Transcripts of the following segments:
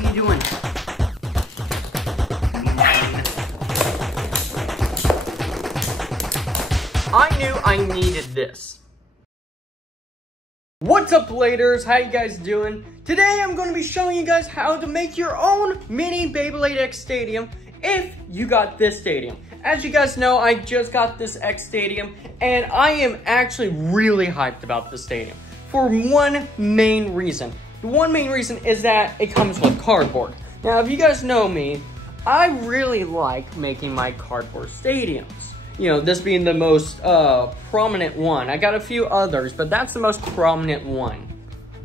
What are you doing? I knew I needed this. What's up, Bladers? How you guys doing? Today I'm going to be showing you guys how to make your own Mini Beyblade X Stadium if you got this stadium. As you guys know, I just got this X Stadium and I am actually really hyped about this stadium for one main reason. The one main reason is that it comes with cardboard. Now, if you guys know me, I really like making my cardboard stadiums. You know, this being the most prominent one. I got a few others, but that's the most prominent one.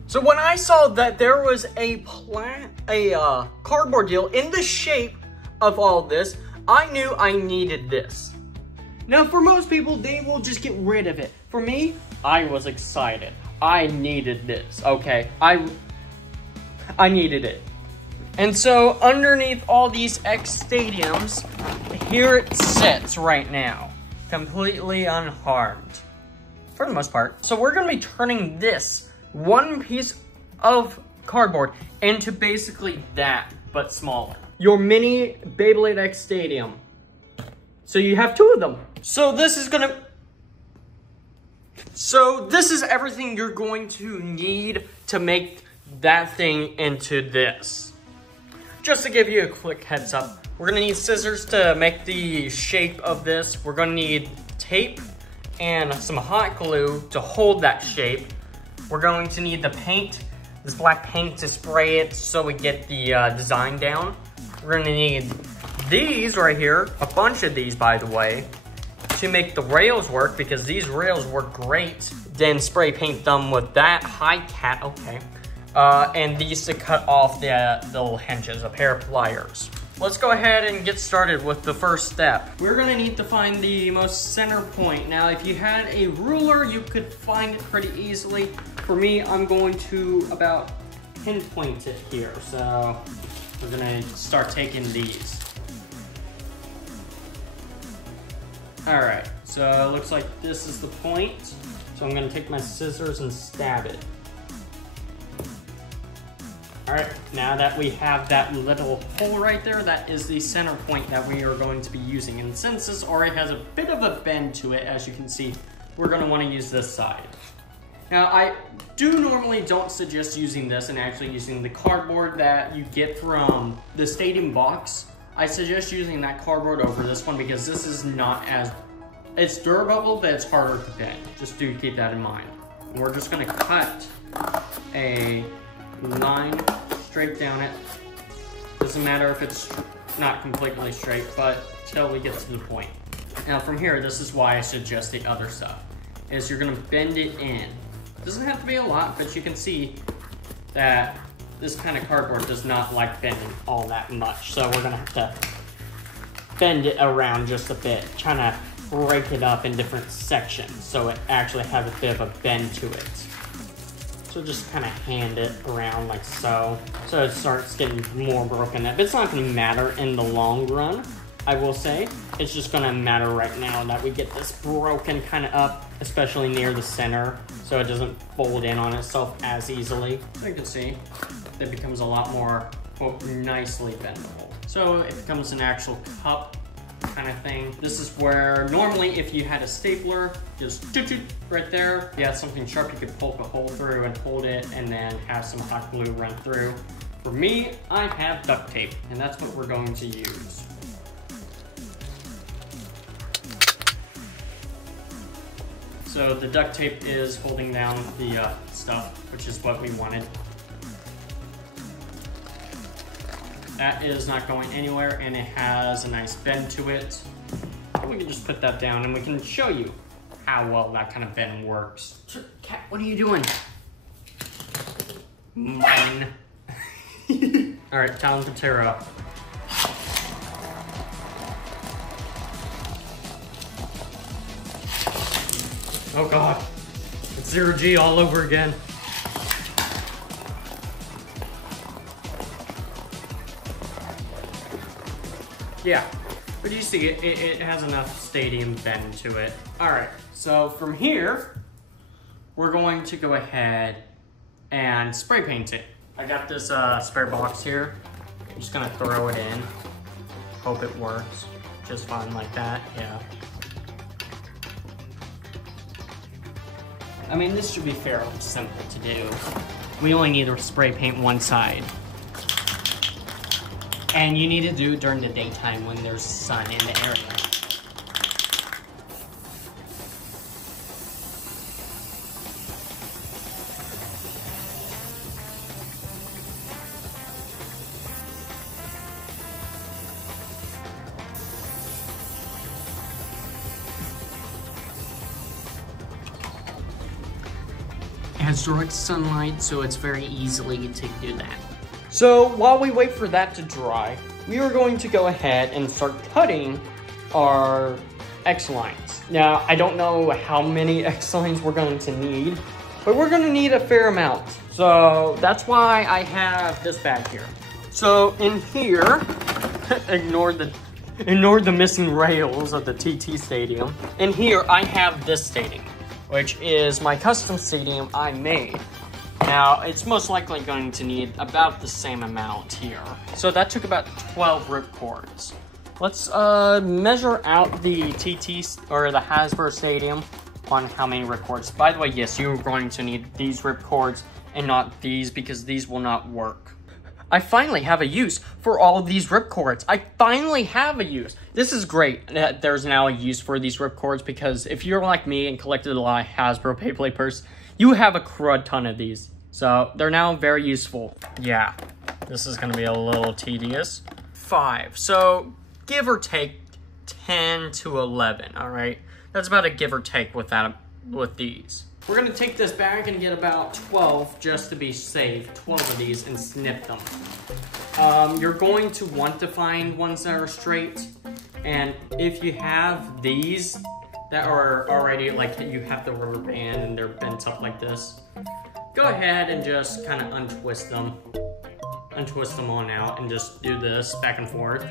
So when I saw that there was a cardboard deal in the shape of all this, I knew I needed this. Now, for most people, they will just get rid of it. For me, I was excited. I needed this, okay? I needed it. And so underneath all these X Stadiums, here it sits right now, completely unharmed, for the most part. So we're gonna be turning this one piece of cardboard into basically that, but smaller. Your Mini Beyblade X Stadium. So you have two of them. So this is everything you're going to need to make that thing into this. Just to give you a quick heads up, we're gonna need scissors to make the shape of this. We're gonna need tape and some hot glue to hold that shape. We're going to need the paint, this black paint to spray it so we get the design down. We're gonna need these right here, a bunch of these by the way, to make the rails work because these rails work great. Then spray paint them with that high cat, okay. And these to cut off the little hinges, a pair of pliers. Let's go ahead and get started with the first step. We're gonna need to find the most center point. Now, if you had a ruler, you could find it pretty easily. For me, I'm going to about pinpoint it here. So we're gonna start taking these. All right, so it looks like this is the point. So I'm gonna take my scissors and stab it. All right, now that we have that little hole right there, that is the center point that we are going to be using. And since this already has a bit of a bend to it, as you can see, we're gonna wanna use this side. Now, I normally don't suggest using this and actually using the cardboard that you get from the stadium box. I suggest using that cardboard over this one because this is not as, it's durable, but it's harder to bend. Just do keep that in mind. And we're just gonna cut a line straight down it. Doesn't matter if it's not completely straight, but till we get to the point. Now from here, this is why I suggest the other stuff, is you're gonna bend it in. Doesn't have to be a lot, but you can see that this kind of cardboard does not like bending all that much. So we're gonna have to bend it around just a bit, trying to break it up in different sections so it actually has a bit of a bend to it. So just kind of hand it around like so. So it starts getting more broken up. It's not gonna matter in the long run, I will say. It's just gonna matter right now that we get this broken kind of up, especially near the center, so it doesn't fold in on itself as easily. So you can see, it becomes a lot more, quote, nicely bendable. So it becomes an actual cup kind of thing. This is where normally if you had a stapler, just right there, you had something sharp you could poke a hole through and hold it and then have some hot glue run through. For me, I have duct tape and that's what we're going to use. So the duct tape is holding down the stuff, which is what we wanted. That is not going anywhere and it has a nice bend to it. We can just put that down and we can show you how well that kind of bend works. Cat, what are you doing? Mine. All right, time to tear up. Oh God, it's 0G all over again. Yeah, but you see, it has enough stadium bend to it. All right, so from here, we're going to go ahead and spray paint it. I got this spare box here. I'm just gonna throw it in. Hope it works just fine like that, yeah. I mean, this should be fairly simple to do. We only need to spray paint one side. And you need to do it during the daytime when there's sun in the area. It has direct sunlight, so it's very easily to do that. So while we wait for that to dry, we are going to go ahead and start cutting our X lines. Now, I don't know how many X lines we're going to need, but we're gonna need a fair amount. So that's why I have this bag here. So in here, ignore the missing rails of the TT Stadium. In here, I have this stadium, which is my custom stadium I made. Now, it's most likely going to need about the same amount here. So that took about 12 ripcords. Let's measure out the TT, or the Hasbro Stadium, on how many ripcords. By the way, yes, you're going to need these ripcords and not these, because these will not work. I finally have a use for all of these ripcords. I finally have a use. This is great that there's now a use for these ripcords, because if you're like me and collected a lot of Hasbro Beyblade purse, you have a crud ton of these. So they're now very useful. Yeah, this is gonna be a little tedious. 5, so give or take 10 to 11, all right? That's about a give or take with these. We're gonna take this bag and get about 12 just to be safe, 12 of these, and snip them. You're going to want to find ones that are straight, and if you have these that are already, like you have the rubber band and they're bent up like this, go ahead and just kind of untwist them on out, and just do this back and forth.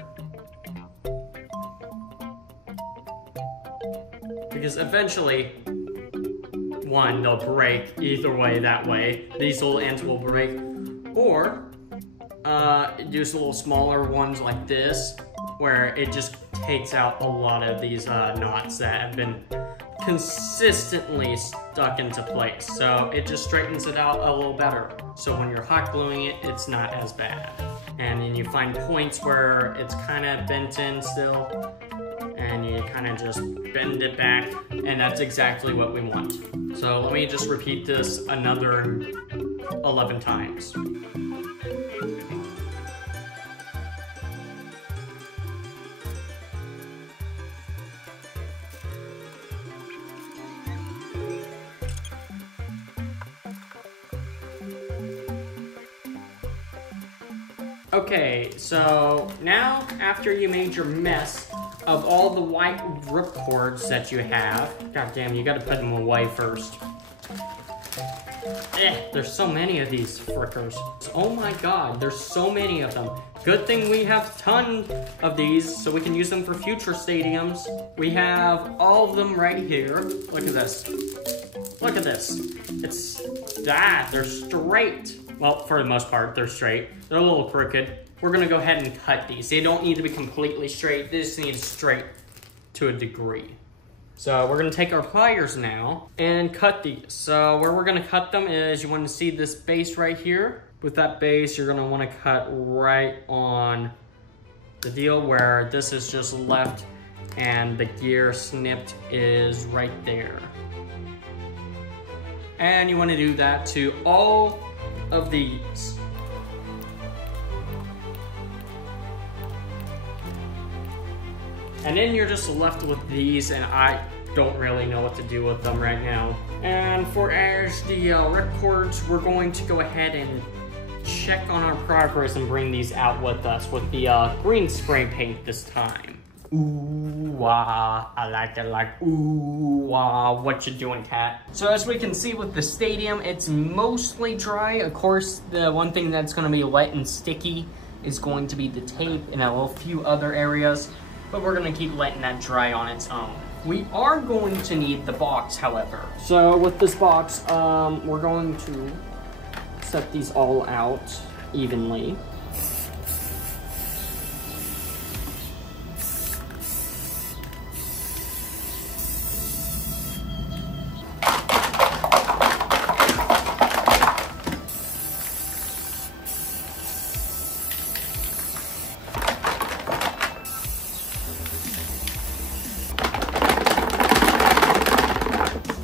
Because eventually, one, they'll break either way, that way. These little ends will break. Or, do some little smaller ones like this, where it just takes out a lot of these knots that have been consistently stuck into place. So it just straightens it out a little better. So when you're hot gluing it, it's not as bad. And then you find points where it's kind of bent in still, and you kind of just bend it back, and that's exactly what we want. So let me just repeat this another 11 times. Okay, so now after you made your mess of all the white ripcords that you have, god damn, you gotta put them away first. There's so many of these frickers. Oh my god, there's so many of them. Good thing we have a ton of these so we can use them for future stadiums. We have all of them right here. Look at this. Look at this. It's that, they're straight. Well, for the most part, they're straight. They're a little crooked. We're gonna go ahead and cut these. They don't need to be completely straight. They just need straight to a degree. So we're gonna take our pliers now and cut these. So where we're gonna cut them is, you wanna see this base right here? With that base, you're gonna wanna cut right on the deal where this is just left and the gear snipped is right there. And you wanna do that to all of these. And then you're just left with these, and I don't really know what to do with them right now. And for as the ripcords, we're going to go ahead and check on our progress and bring these out with us with the green spray paint this time. Ooh, wah, I like it, like, ooh, wah, what you doing, cat? So as we can see with the stadium, it's mostly dry. Of course, the one thing that's gonna be wet and sticky is going to be the tape and a few other areas, but we're gonna keep letting that dry on its own. We are going to need the box, however. So with this box, we're going to set these all out evenly.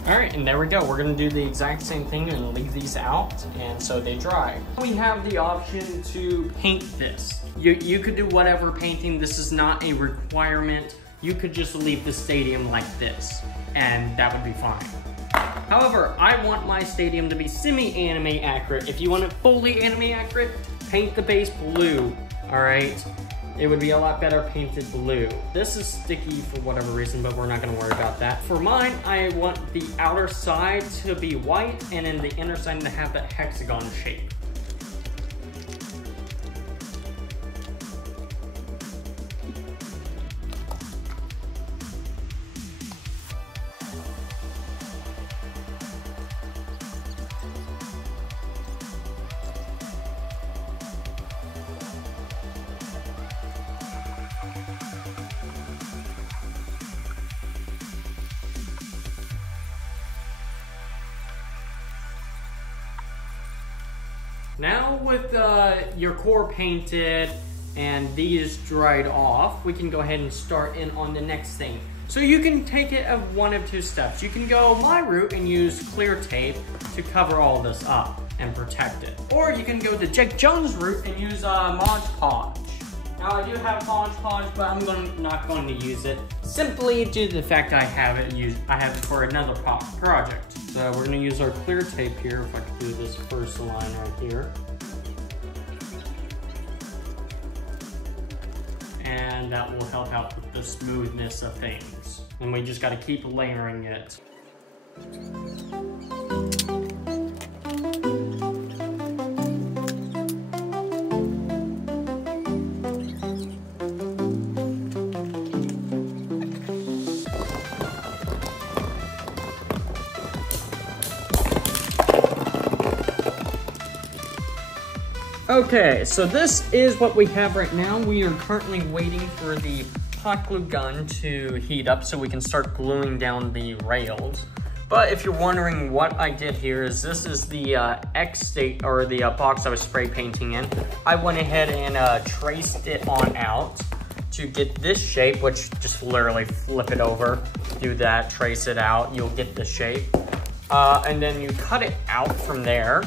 Alright, and there we go. We're gonna do the exact same thing and leave these out, and so they dry. We have the option to paint this. You could do whatever painting. This is not a requirement. You could just leave the stadium like this, and that would be fine. However, I want my stadium to be semi-anime accurate. If you want it fully anime accurate, paint the base blue, alright? It would be a lot better painted blue. This is sticky for whatever reason, but we're not gonna worry about that. For mine, I want the outer side to be white and then the inner side to have that hexagon shape. Now with your core painted and these dried off, we can go ahead and start in on the next thing. So you can take it of one of two steps. You can go my route and use clear tape to cover all this up and protect it. Or you can go the Jake Jones route and use Mod Podge. Now I do have Mod Podge, but I'm not going to use it simply due to the fact I have it for another project. So we're gonna use our clear tape here. If I could do this first line right here. And that will help out with the smoothness of things. And we just gotta keep layering it. Okay, so this is what we have right now. We are currently waiting for the hot glue gun to heat up so we can start gluing down the rails. But if you're wondering what I did here, is this is the box I was spray painting in. I went ahead and traced it on out to get this shape, which just literally flip it over, do that, trace it out, you'll get the shape. And then you cut it out from there,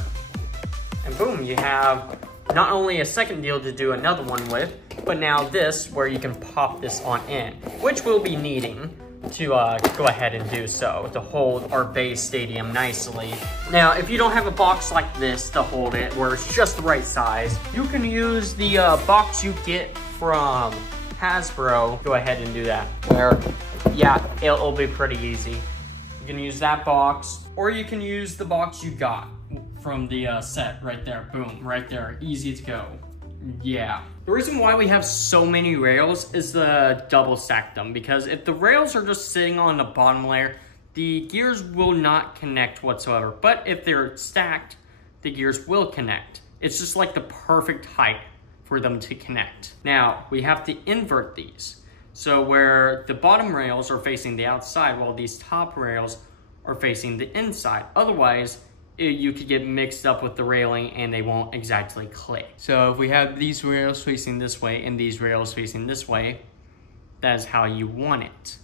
and boom, you have not only a second deal to do another one with, but now this, where you can pop this on in, which we'll be needing to go ahead and do so to hold our Beys Stadium nicely. Now, if you don't have a box like this to hold it, where it's just the right size, you can use the box you get from Hasbro. Go ahead and do that. Where, yeah, it'll be pretty easy. You can use that box, or you can use the box you got from the set right there. Boom, right there, easy to go. Yeah. The reason why we have so many rails is the double stack them, because if the rails are just sitting on the bottom layer, the gears will not connect whatsoever. But if they're stacked, the gears will connect. It's just like the perfect height for them to connect. Now, we have to invert these. So where the bottom rails are facing the outside, while these top rails are facing the inside. Otherwise, you could get mixed up with the railing and they won't exactly click. So if we have these rails facing this way and these rails facing this way, that is how you want it.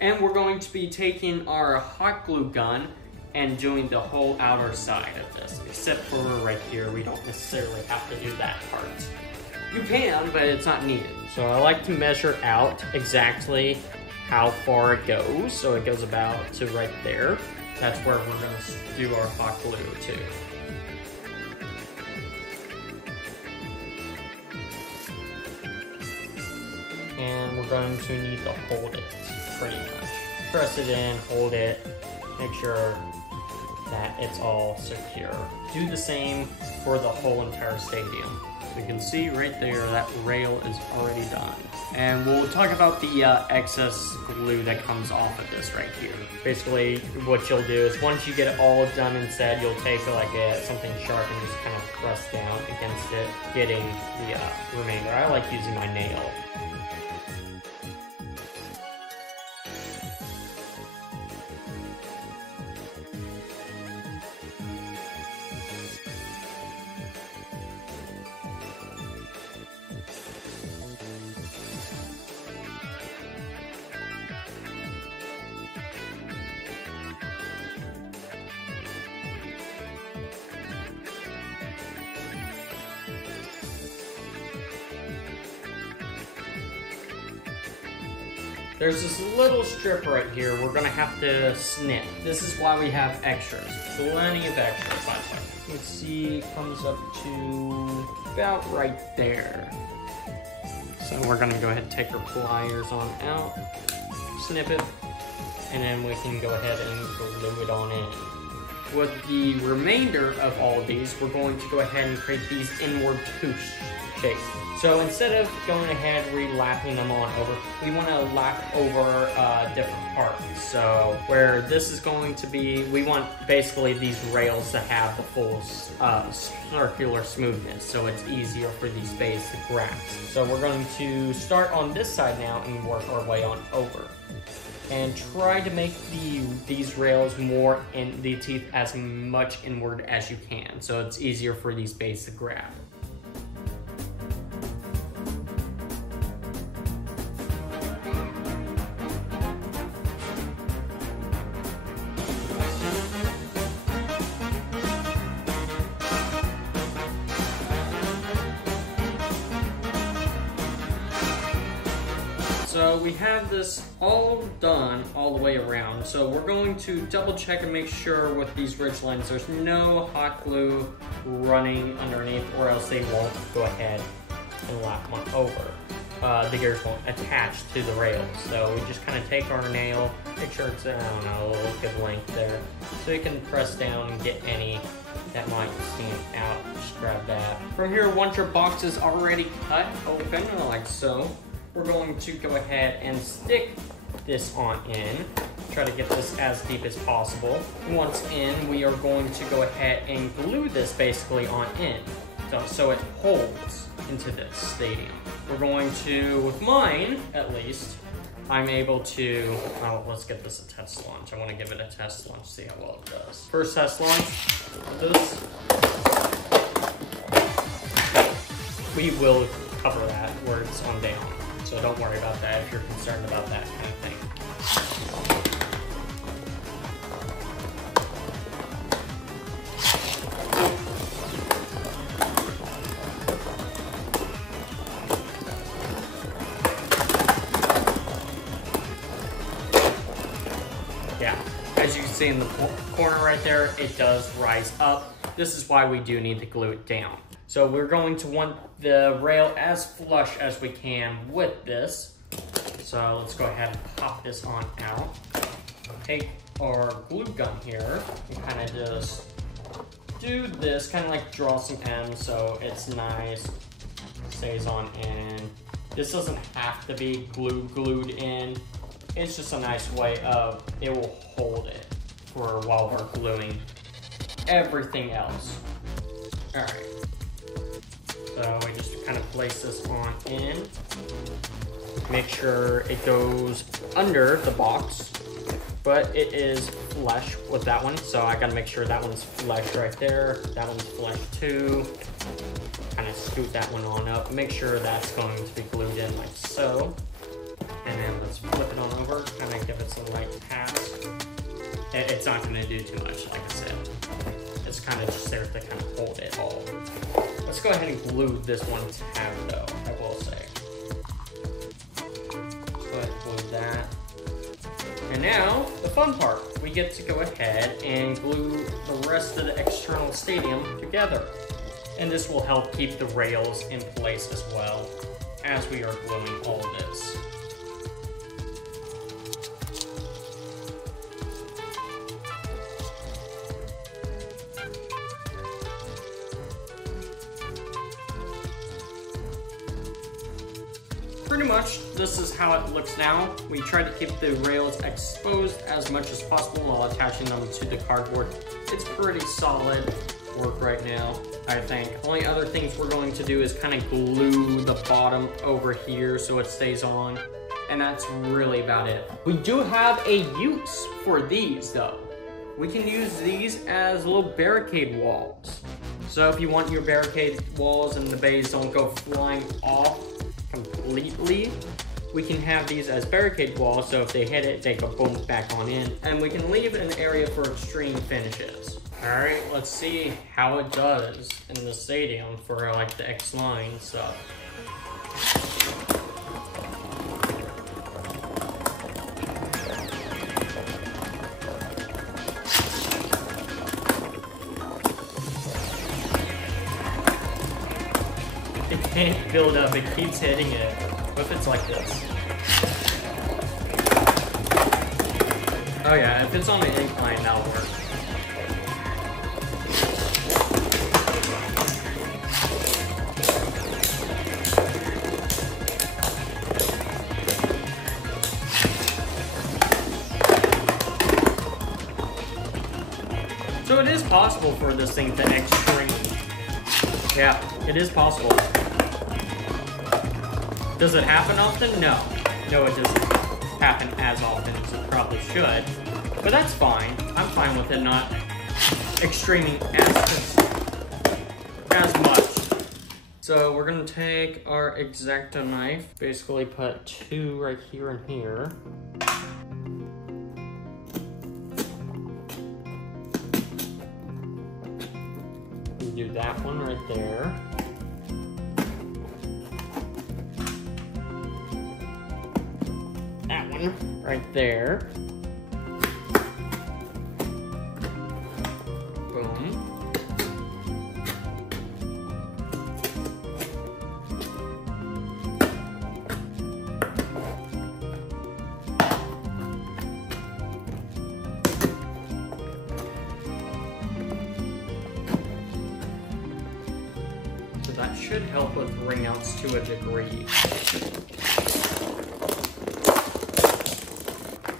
And we're going to be taking our hot glue gun and doing the whole outer side of this, except for right here, we don't necessarily have to do that part. You can, but it's not needed. So I like to measure out exactly how far it goes. So it goes about to right there. That's where we're going to do our hot glue too. And we're going to need to hold it pretty much. Press it in, hold it, make sure that it's all secure. Do the same for the whole entire stadium. You can see right there that rail is already done. And we'll talk about the excess glue that comes off of this right here. Basically, what you'll do is once you get it all done and said, you'll take like something sharp and just kind of press down against it, getting the remainder. I like using my nail. There's this little strip right here we're gonna have to snip. This is why we have extras. Plenty of extras, by the way. You can see it comes up to about right there. So we're gonna go ahead and take our pliers on out, snip it, and then we can go ahead and glue it on in. With the remainder of all of these, we're going to go ahead and create these inward tooth shapes. So instead of going ahead relapping them on over, we want to lap over different parts. So where this is going to be, we want basically these rails to have the full circular smoothness, so it's easier for these bays to grasp. So we're going to start on this side now and work our way on over. And try to make these rails more in the teeth as much inward as you can, so it's easier for these bays to grab. So we have this all done all the way around. So we're going to double check and make sure with these ridge lines there's no hot glue running underneath, or else they won't go ahead and lap one over. The gears won't attach to the rails. So we just kind of take our nail, make sure it's, I don't know, a good length there. So you can press down and get any that might stand out. Just grab that. From here, once your box is already cut open, like so, we're going to go ahead and stick this on in. Try to get this as deep as possible. Once in, we are going to go ahead and glue this basically on in, so it holds into this stadium. We're going to, with mine at least, I'm able to, oh, let's get this a test launch. I want to give it a test launch, see how well it does. First test launch, this. We will cover that where it's on down. So don't worry about that if you're concerned about that kind of thing. Yeah, as you can see in the corner right there, it does rise up. This is why we do need to glue it down. So we're going to want the rail as flush as we can with this. So let's go ahead and pop this on out. Take our glue gun here and kind of just do this, kind of like draw some M's so it's nice, stays on in. This doesn't have to be glued in. It's just a nice way of, it will hold it for while we're gluing everything else. All right. So we just kind of place this on in. Make sure it goes under the box, but it is flush with that one. So I gotta make sure that one's flush right there. That one's flush too. Kind of scoot that one on up. Make sure that's going to be glued in like so. And then let's flip it on over, kind of give it some light pass. It's not gonna do too much, like I said. It's kind of just there to kind of hold it all. Let's go ahead and glue this one tab though, I will say. Go ahead and glue that. And now, the fun part. We get to go ahead and glue the rest of the external stadium together. And this will help keep the rails in place as well as we are gluing all of this. pretty much, this is how it looks now. We tried to keep the rails exposed as much as possible while attaching them to the cardboard. It's pretty solid work right now, I think. Only other things we're going to do is kind of glue the bottom over here so it stays on. And that's really about it. We do have a use for these though. We can use these as little barricade walls. So if you want your barricade walls and the bays don't go flying off completely, we can have these as barricade walls, so if they hit it, they go boom back on in. And we can leave an area for extreme finishes. All right, let's see how it does in the stadium for like the X line stuff. It can't build up, it keeps hitting it. What if it's like this? Oh yeah, if it's on an incline, that'll work. So it is possible for this thing to extreme. Yeah, it is possible. Does it happen often? No. No, it doesn't happen as often as it probably should. But that's fine. I'm fine with it not extreming as much. So we're gonna take our X-Acto knife, basically put 2 right here and here. Do that one right there. That one right there. Boom. That should help with ringouts to a degree.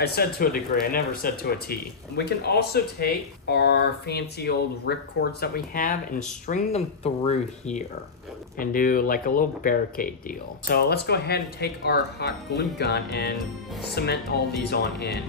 I said to a degree, I never said to a T. We can also take our fancy old rip cords that we have and string them through here and do like a little barricade deal. So let's go ahead and take our hot glue gun and cement all these on in.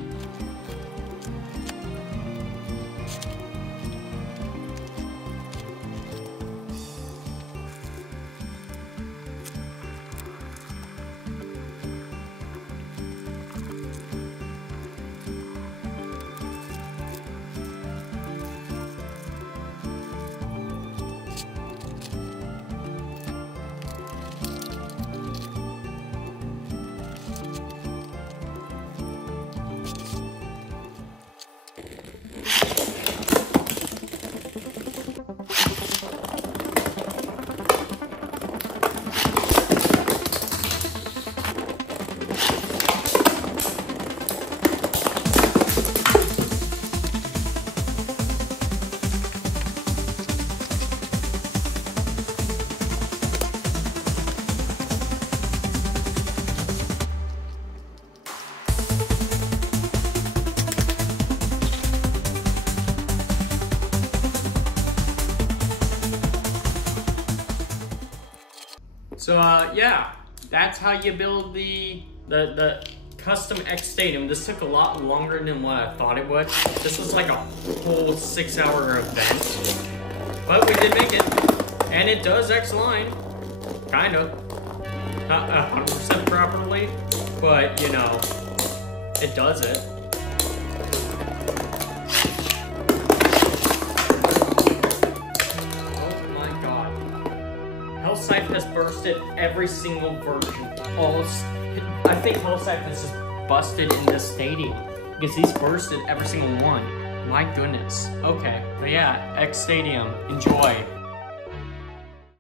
So yeah, that's how you build the custom X Stadium. This took a lot longer than what I thought it would. This was like a whole 6-hour event, but we did make it, and it does X line, kind of, not 100% properly, but you know, it does it. Has bursted every single version. I think Hellscythe has just busted in this stadium because he's bursted every single one. My goodness. Okay, but yeah, X Stadium, enjoy.